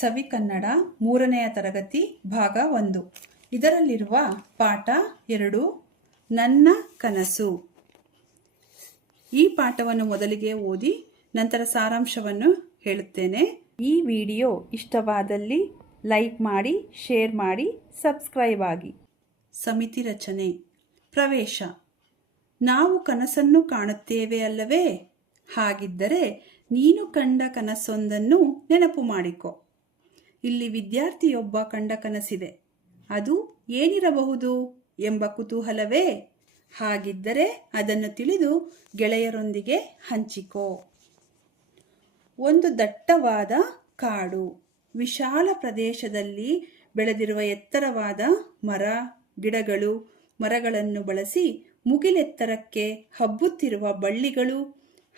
ಸವಿ ಕನ್ನಡ ಮೂರನೆಯ ತರಗತಿ ಭಾಗ ಒಂದು. ಇದರಲ್ಲಿರುವ ಪಾಠ ಎರಡು. ನನ್ನ ಕನಸು. ಈ ಪಾಠವನ್ನು ಮೊದಲಿಗೆ ಓದಿ ನಂತರ ಸಾರಾಂಶವನ್ನು ಹೇಳುತ್ತೇನೆ. ಈ ವಿಡಿಯೋ ಇಷ್ಟವಾದಲ್ಲಿ ಲೈಕ್ ಮಾಡಿ, ಶೇರ್ ಮಾಡಿ, ಸಬ್ಸ್ಕ್ರೈಬ್ ಆಗಿ. ಸಮಿತಿ ರಚನೆ. ಪ್ರವೇಶ. ನಾವು ಕನಸನ್ನು ಕಾಣುತ್ತೇವೆ ಅಲ್ಲವೇ? ಹಾಗಿದ್ದರೆ ನೀನು ಕಂಡ ಕನಸೊಂದನ್ನು ನೆನಪು ಮಾಡಿಕೊ. ಇಲ್ಲಿ ವಿದ್ಯಾರ್ಥಿಯೊಬ್ಬ ಕಂಡ ಕನಸಿದೆ. ಅದು ಏನಿರಬಹುದು ಎಂಬ ಕುತೂಹಲವೇ? ಹಾಗಿದ್ದರೆ ಅದನ್ನು ತಿಳಿದು ಗೆಳೆಯರೊಂದಿಗೆ ಹಂಚಿಕೋ. ಒಂದು ದಟ್ಟವಾದ ಕಾಡು. ವಿಶಾಲ ಪ್ರದೇಶದಲ್ಲಿ ಬೆಳೆದಿರುವ ಎತ್ತರವಾದ ಮರ, ಗಿಡಗಳು, ಮರಗಳನ್ನು ಬಳಸಿ ಮುಗಿಲೆತ್ತರಕ್ಕೆ ಹಬ್ಬುತ್ತಿರುವ ಬಳ್ಳಿಗಳು,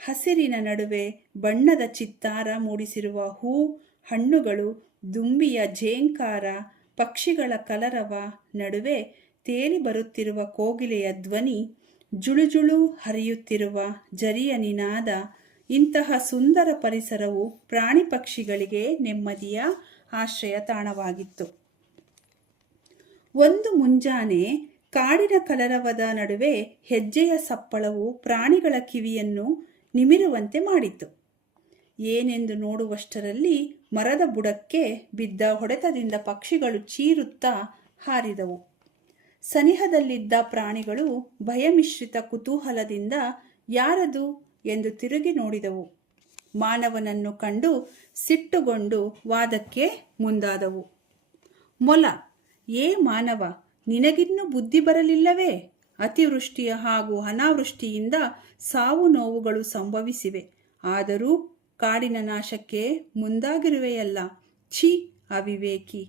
ಹಸಿರಿನ ನಡುವೆ ಬಣ್ಣದ ಚಿತ್ತಾರ ಮೂಡಿಸಿರುವ ಹೂ, ಹಣ್ಣುಗಳು ದುಂಬಿಯ ಝೇಂಕಾರ ಪಕ್ಷಿಗಳ ಕಲರವ ನಡುವೆ ತೇಲಿ ಬರುತ್ತಿರುವ ಕೋಗಿಲೆಯ ಧ್ವನಿ, ಜುಳುಜುಳು ಹರಿಯುತ್ತಿರುವ ಜರಿಯ ನಿನಾದ ಇಂತಹ ಸುಂದರ ಪರಿಸರವು ಪ್ರಾಣಿ ಪಕ್ಷಿಗಳಿಗೆ ನೆಮ್ಮದಿಯ ಆಶ್ರಯ ತಾಣವಾಗಿತ್ತು. ಒಂದು ಮುಂಜಾನೆ ಕಾಡಿನ ಕಲರವದ ನಡುವೆ ಹೆಜ್ಜೆಯ ಸಪ್ಪಳವು ಪ್ರಾಣಿಗಳ ಕಿವಿಯನ್ನು ನಿಮಿರುವಂತೆ ಮಾಡಿತು. ಏನೆಂದು ನೋಡುವಷ್ಟರಲ್ಲಿ ಮರದ ಬುಡಕ್ಕೆ ಬಿದ್ದ ಹೊಡೆತದಿಂದ ಪಕ್ಷಿಗಳು ಚೀರುತ್ತಾ ಹಾರಿದವು. ಸನಿಹದಲ್ಲಿದ್ದ ಪ್ರಾಣಿಗಳು ಭಯಮಿಶ್ರಿತ ಕುತೂಹಲದಿಂದ ಯಾರದು ಎಂದು ತಿರುಗಿ ನೋಡಿದವು. ಮಾನವನನ್ನು ಕಂಡು ಸಿಟ್ಟುಗೊಂಡು ವಾದಕ್ಕೆ ಮುಂದಾದವು. ಮೊಲ, ಏ ಮಾನವ, ನಿನಗಿನ್ನೂ ಬುದ್ಧಿ ಬರಲಿಲ್ಲವೇ? ಅತಿವೃಷ್ಟಿಯ ಹಾಗೂ ಅನಾವೃಷ್ಟಿಯಿಂದ ಸಾವು ನೋವುಗಳು ಸಂಭವಿಸಿವೆ. ಆದರೂ ಕಾಡಿನ ನಾಶಕ್ಕೆ ಮುಂದಾಗಿರುವೆಯಲ್ಲ. ಛೀ, ಅವಿವೇಕಿ.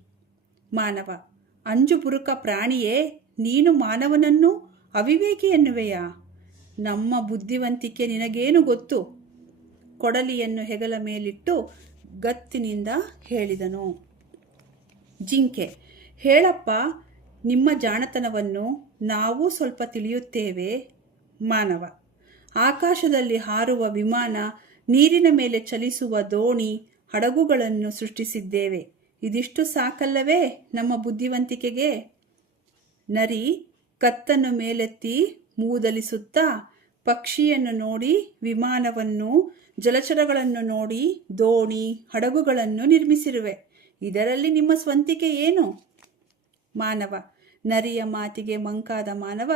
ಮಾನವ, ಅಂಜುಬುರುಕ ಪ್ರಾಣಿಯೇ, ನೀನು ಮಾನವನನ್ನು ಅವಿವೇಕಿ ಎನ್ನುವೆಯಾ? ನಮ್ಮ ಬುದ್ಧಿವಂತಿಕೆ ನಿನಗೇನು ಗೊತ್ತು? ಕೊಡಲಿಯನ್ನು ಹೆಗಲ ಮೇಲಿಟ್ಟು ಗತ್ತಿನಿಂದ ಹೇಳಿದನು. ಜಿಂಕೆ, ಹೇಳಪ್ಪ, ನಿಮ್ಮ ಜಾಣತನವನ್ನು ನಾವು ಸ್ವಲ್ಪ ತಿಳಿಯುತ್ತೇವೆ. ಮಾನವ, ಆಕಾಶದಲ್ಲಿ ಹಾರುವ ವಿಮಾನ ನೀರಿನ ಮೇಲೆ ಚಲಿಸುವ ದೋಣಿ ಹಡಗುಗಳನ್ನು ಸೃಷ್ಟಿಸಿದ್ದೇವೆ. ಇದಿಷ್ಟು ಸಾಕಲ್ಲವೇ ನಮ್ಮ ಬುದ್ಧಿವಂತಿಕೆಗೆ? ನರಿ ಕತ್ತನ್ನು ಮೇಲೆತ್ತಿ ಮೂದಲಿಸುತ್ತಾ ಪಕ್ಷಿಯನ್ನು ನೋಡಿ ವಿಮಾನವನ್ನು, ಜಲಚರಗಳನ್ನು ನೋಡಿ ದೋಣಿ ಹಡಗುಗಳನ್ನು ನಿರ್ಮಿಸಿರುವೆ. ಇದರಲ್ಲಿ ನಿಮ್ಮ ಸ್ವಂತಿಕೆ ಏನು? ಮಾನವ, ನರಿಯ ಮಾತಿಗೆ ಮಂಕಾದ ಮಾನವ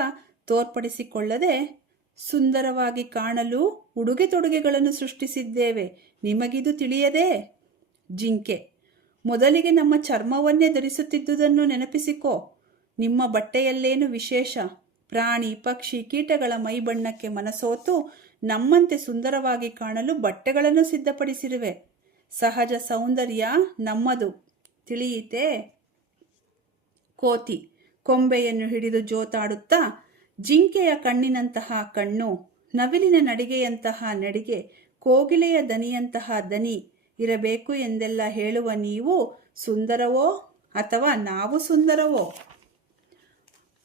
ತೋರ್ಪಡಿಸಿಕೊಳ್ಳದೆ ಸುಂದರವಾಗಿ ಕಾಣಲು ಉಡುಗೆ ತೊಡುಗೆಗಳನ್ನು ಸೃಷ್ಟಿಸಿದ್ದೇವೆ. ನಿಮಗಿದು ತಿಳಿಯದೇ? ಜಿಂಕೆ, ಮೊದಲಿಗೆ ನಮ್ಮ ಚರ್ಮವನ್ನೇ ಧರಿಸುತ್ತಿದ್ದುದನ್ನು ನೆನಪಿಸಿಕೋ. ನಿಮ್ಮ ಬಟ್ಟೆಯಲ್ಲೇನು ವಿಶೇಷ? ಪ್ರಾಣಿ, ಪಕ್ಷಿ, ಕೀಟಗಳ ಮೈಬಣ್ಣಕ್ಕೆ ಮನಸೋತು ನಮ್ಮಂತೆ ಸುಂದರವಾಗಿ ಕಾಣಲು ಬಟ್ಟೆಗಳನ್ನು ಸಿದ್ಧಪಡಿಸಿರುವೆ. ಸಹಜ ಸೌಂದರ್ಯ ನಮ್ಮದು. ತಿಳಿಯಿತೇ? ಕೋತಿ, ಕೊಂಬೆಯನ್ನು ಹಿಡಿದು ಜೋತಾಡುತ್ತಾ ಜಿಂಕೆಯ ಕಣ್ಣಿನಂತಹ ಕಣ್ಣು, ನವಿಲಿನ ನಡಿಗೆಯಂತಹ ನಡಿಗೆ, ಕೋಗಿಲೆಯ ದನಿಯಂತಹ ದನಿ ಇರಬೇಕು ಎಂದೆಲ್ಲ ಹೇಳುವ ನೀವು ಸುಂದರವೋ ಅಥವಾ ನಾವು ಸುಂದರವೋ?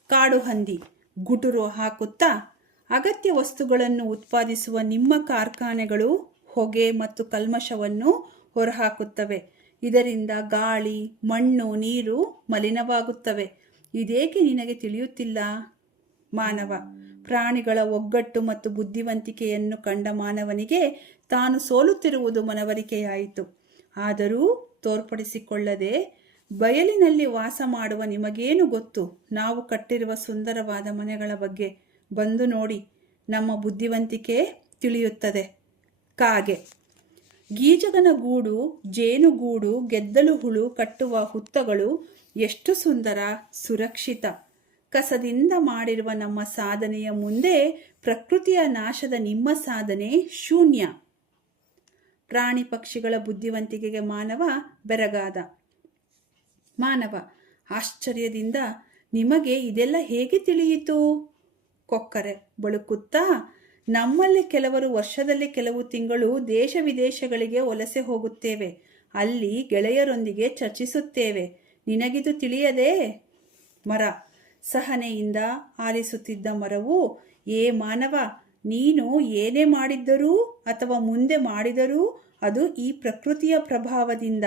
ಕಾಡು ಹಂದಿ ಗುಟುರು ಹಾಕುತ್ತಾ, ಅಗತ್ಯ ವಸ್ತುಗಳನ್ನು ಉತ್ಪಾದಿಸುವ ನಿಮ್ಮ ಕಾರ್ಖಾನೆಗಳು ಹೊಗೆ ಮತ್ತು ಕಲ್ಮಶವನ್ನು ಹೊರಹಾಕುತ್ತವೆ. ಇದರಿಂದ ಗಾಳಿ, ಮಣ್ಣು, ನೀರು ಮಲಿನವಾಗುತ್ತವೆ. ಇದೇಕೆ ನಿನಗೆ ತಿಳಿಯುತ್ತಿಲ್ಲ? ಮಾನವ. ಪ್ರಾಣಿಗಳ ಒಗ್ಗಟ್ಟು ಮತ್ತು ಬುದ್ಧಿವಂತಿಕೆಯನ್ನು ಕಂಡ ಮಾನವನಿಗೆ ತಾನು ಸೋಲುತ್ತಿರುವುದು ಮನವರಿಕೆಯಾಯಿತು. ಆದರೂ ತೋರ್ಪಡಿಸಿಕೊಳ್ಳದೆ ಬಯಲಿನಲ್ಲಿ ವಾಸ ಮಾಡುವ ನಿಮಗೇನು ಗೊತ್ತು? ನಾವು ಕಟ್ಟಿರುವ ಸುಂದರವಾದ ಮನೆಗಳ ಬಗ್ಗೆ. ಬಂದು ನೋಡಿ. ನಮ್ಮ ಬುದ್ಧಿವಂತಿಕೆ ತಿಳಿಯುತ್ತದೆ. ಕಾಗೆ. ಗೀಜಗನ ಗೂಡು ಜೇನುಗೂಡು ಗೆದ್ದಲು ಹುಳು ಕಟ್ಟುವ ಹುತ್ತಗಳು ಎಷ್ಟು ಸುಂದರ, ಸುರಕ್ಷಿತ. ಕಸದಿಂದ ಮಾಡಿರುವ ನಮ್ಮ ಸಾಧನೆಯ ಮುಂದೆ ಪ್ರಕೃತಿಯ ನಾಶದ ನಿಮ್ಮ ಸಾಧನೆ ಶೂನ್ಯ. ಪ್ರಾಣಿ ಪಕ್ಷಿಗಳ ಬುದ್ಧಿವಂತಿಕೆಗೆ ಮಾನವ ಬೆರಗಾದ. ಮಾನವ, ಆಶ್ಚರ್ಯದಿಂದ ನಿಮಗೆ ಇದೆಲ್ಲ ಹೇಗೆ ತಿಳಿಯಿತು? ಕೊಕ್ಕರೆ ಬಳುಕುತ್ತಾ ನಮ್ಮಲ್ಲಿ ಕೆಲವರು ವರ್ಷದಲ್ಲಿ ಕೆಲವು ತಿಂಗಳು ದೇಶ ವಿದೇಶಗಳಿಗೆ ವಲಸೆ ಹೋಗುತ್ತೇವೆ. ಅಲ್ಲಿ ಗೆಳೆಯರೊಂದಿಗೆ ಚರ್ಚಿಸುತ್ತೇವೆ. ನಿನಗಿದು ತಿಳಿಯದೇ? ಮರ ಸಹನೆಯಿಂದ ಆಲಿಸುತ್ತಿದ್ದ ಮರವು, ಏ ಮಾನವ, ನೀನು ಏನೇ ಮಾಡಿದ್ದರೂ ಅಥವಾ ಮುಂದೆ ಮಾಡಿದರೂ ಅದು ಈ ಪ್ರಕೃತಿಯ ಪ್ರಭಾವದಿಂದ,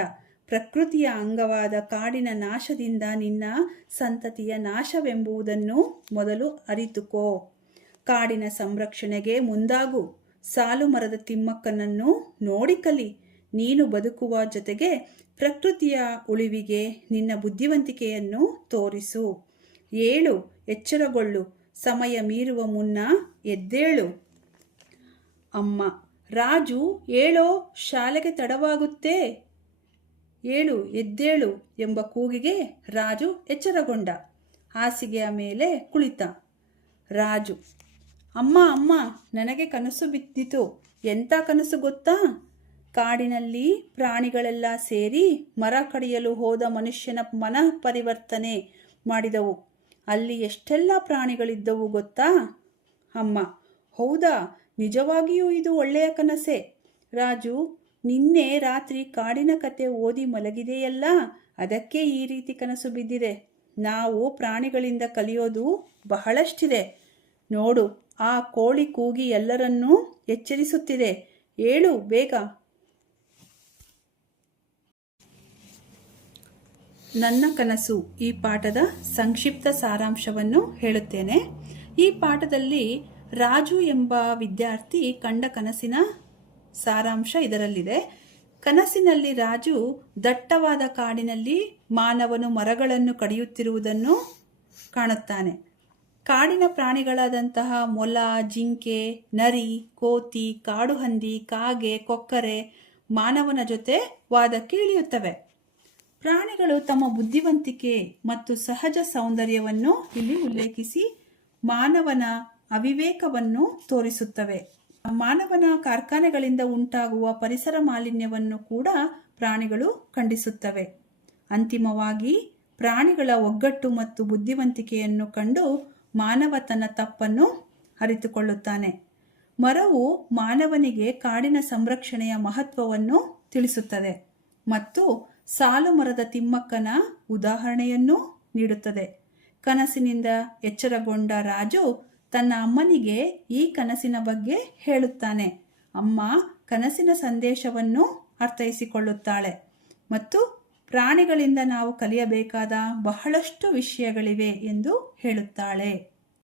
ಪ್ರಕೃತಿಯ ಅಂಗವಾದ ಕಾಡಿನ ನಾಶದಿಂದ ನಿನ್ನ ಸಂತತಿಯ ನಾಶವೆಂಬುದನ್ನು ಮೊದಲು ಅರಿತುಕೋ. ಕಾಡಿನ ಸಂರಕ್ಷಣೆಗೆ ಮುಂದಾಗು. ಸಾಲು ಮರದ ತಿಮ್ಮಕ್ಕನನ್ನು ನೋಡಿ ಕಲಿ. ನೀನು ಬದುಕುವ ಜೊತೆಗೆ ಪ್ರಕೃತಿಯ ಉಳಿವಿಗೆ ನಿನ್ನ ಬುದ್ಧಿವಂತಿಕೆಯನ್ನು ತೋರಿಸು. ಏಳು, ಎಚ್ಚರಗೊಳ್ಳು. ಸಮಯ ಮೀರುವ ಮುನ್ನ ಎದ್ದೇಳು. ಅಮ್ಮ, ರಾಜು ಏಳೋ ಶಾಲೆಗೆ ತಡವಾಗುತ್ತೆ. ಏಳು, ಎದ್ದೇಳು ಎಂಬ ಕೂಗಿಗೆ ರಾಜು ಎಚ್ಚರಗೊಂಡ. ಹಾಸಿಗೆಯ ಮೇಲೆ ಕುಳಿತ. ರಾಜು, ಅಮ್ಮ ಅಮ್ಮ, ನನಗೆ ಕನಸು ಬಿದ್ದಿತು. ಎಂಥ ಕನಸು ಗೊತ್ತಾ? ಕಾಡಿನಲ್ಲಿ ಪ್ರಾಣಿಗಳೆಲ್ಲ ಸೇರಿ ಮರ ಕಡಿಯಲು ಹೋದ ಮನುಷ್ಯನ ಮನಃ ಪರಿವರ್ತನೆ ಮಾಡಿದವು. ಅಲ್ಲಿ ಎಷ್ಟೆಲ್ಲ ಪ್ರಾಣಿಗಳಿದ್ದವು ಗೊತ್ತಾ? ಅಮ್ಮ, ಹೌದಾ? ನಿಜವಾಗಿಯೂ ಇದು ಒಳ್ಳೆಯ ಕನಸೆ. ರಾಜು, ನಿನ್ನೆ ರಾತ್ರಿ ಕಾಡಿನ ಕತೆ ಓದಿ ಮಲಗಿದೆಯಲ್ಲ? ಅದಕ್ಕೆ ಈ ರೀತಿ ಕನಸು ಬಿದ್ದಿದೆ. ನಾವು ಪ್ರಾಣಿಗಳಿಂದ ಕಲಿಯೋದು ಬಹಳಷ್ಟಿದೆ. ನೋಡು, ಆ ಕೋಳಿ ಕೂಗಿ ಎಲ್ಲರನ್ನೂ ಎಚ್ಚರಿಸುತ್ತಿದೆ. ಏಳು, ಬೇಗ. ನನ್ನ ಕನಸು ಈ ಪಾಠದ ಸಂಕ್ಷಿಪ್ತ ಸಾರಾಂಶವನ್ನು ಹೇಳುತ್ತೇನೆ. ಈ ಪಾಠದಲ್ಲಿ ರಾಜು ಎಂಬ ವಿದ್ಯಾರ್ಥಿ ಕಂಡ ಕನಸಿನ ಸಾರಾಂಶ ಇದರಲ್ಲಿದೆ. ಕನಸಿನಲ್ಲಿ ರಾಜು ದಟ್ಟವಾದ ಕಾಡಿನಲ್ಲಿ ಮಾನವನು ಮರಗಳನ್ನು ಕಡಿಯುತ್ತಿರುವುದನ್ನು ಕಾಣುತ್ತಾನೆ. ಕಾಡಿನ ಪ್ರಾಣಿಗಳಾದಂತಹ ಮೊಲ, ಜಿಂಕೆ, ನರಿ, ಕೋತಿ, ಕಾಡುಹಂದಿ, ಕಾಗೆ, ಕೊಕ್ಕರೆ ಮಾನವನ ಜೊತೆ ವಾದಕ್ಕೆ ಇಳಿಯುತ್ತವೆ. ಪ್ರಾಣಿಗಳು ತಮ್ಮ ಬುದ್ಧಿವಂತಿಕೆ ಮತ್ತು ಸಹಜ ಸೌಂದರ್ಯವನ್ನು ಇಲ್ಲಿ ಉಲ್ಲೇಖಿಸಿ ಮಾನವನ ಅವಿವೇಕವನ್ನು ತೋರಿಸುತ್ತವೆ. ಮಾನವನ ಕಾರ್ಖಾನೆಗಳಿಂದ ಉಂಟಾಗುವ ಪರಿಸರ ಮಾಲಿನ್ಯವನ್ನು ಕೂಡ ಪ್ರಾಣಿಗಳು ಖಂಡಿಸುತ್ತವೆ. ಅಂತಿಮವಾಗಿ, ಪ್ರಾಣಿಗಳ ಒಗ್ಗಟ್ಟು ಮತ್ತು ಬುದ್ಧಿವಂತಿಕೆಯನ್ನು ಕಂಡು ಮಾನವ ತನ್ನ ತಪ್ಪನ್ನು ಅರಿತುಕೊಳ್ಳುತ್ತಾನೆ. ಮರವು ಮಾನವನಿಗೆ ಕಾಡಿನ ಸಂರಕ್ಷಣೆಯ ಮಹತ್ವವನ್ನು ತಿಳಿಸುತ್ತದೆ ಮತ್ತು ಸಾಲು ಮರದ ತಿಮ್ಮಕ್ಕನ ಉದಾಹರಣೆಯನ್ನೂ ನೀಡುತ್ತದೆ. ಕನಸಿನಿಂದ ಎಚ್ಚರಗೊಂಡ ರಾಜು ತನ್ನ ಅಮ್ಮನಿಗೆ ಈ ಕನಸಿನ ಬಗ್ಗೆ ಹೇಳುತ್ತಾನೆ. ಅಮ್ಮ ಕನಸಿನ ಸಂದೇಶವನ್ನು ಅರ್ಥೈಸಿಕೊಳ್ಳುತ್ತಾಳೆ. ಮತ್ತು ಪ್ರಾಣಿಗಳಿಂದ ನಾವು ಕಲಿಯಬೇಕಾದ ಬಹಳಷ್ಟು ವಿಷಯಗಳಿವೆ ಎಂದು ಹೇಳುತ್ತಾಳೆ.